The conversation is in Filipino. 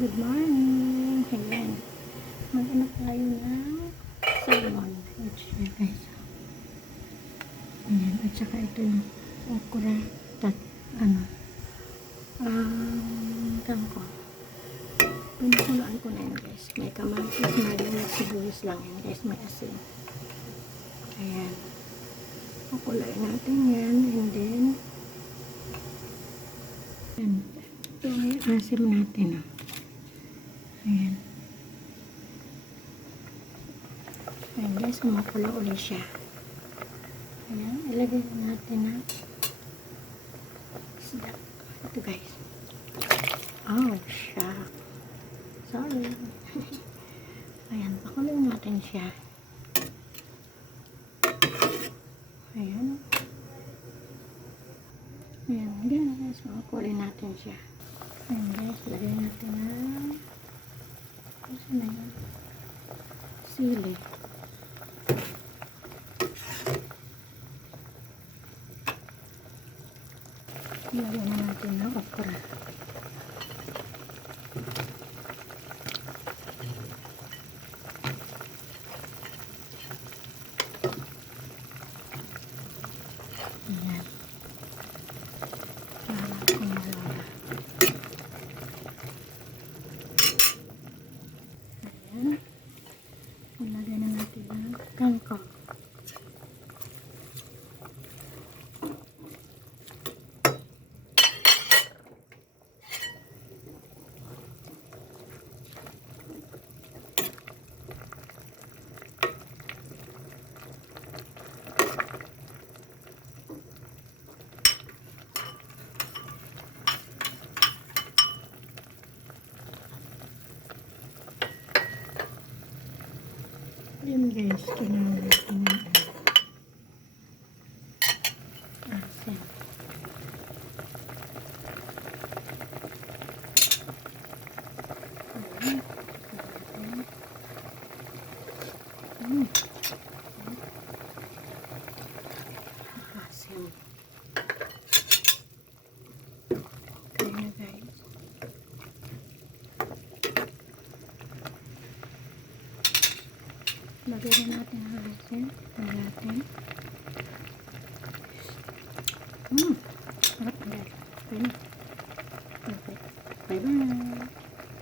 Good morning. Ayan. Mag-ano tayo ng salmon. Which yan guys. Ayan. At saka ito yung okra. Kangkong. Pinukulaan ko na yan guys. May kamatis, may sibuyas lang yan guys. May asin. Ayan. Kukulain natin yan. And then ito ay asim natin. Ayan. Ayan guys, kumakula ulit siya. Ayan, ilagay natin na isda. Ito guys. Oh, shock. Sorry. Ayan, pakuloy natin siya. Ayan. Ayan, guys, pakuloy natin siya. Ayan guys, lagay natin na sili. Lagyan na natin ng okra. Ayan. Para kumalawa. Ayan. Ilagay na natin ng kangkong. Ayan guys, kailangan natin ng asin. Asin. Okay na guys. Lagay na natin ang asin. Sarap na guys. Okay na.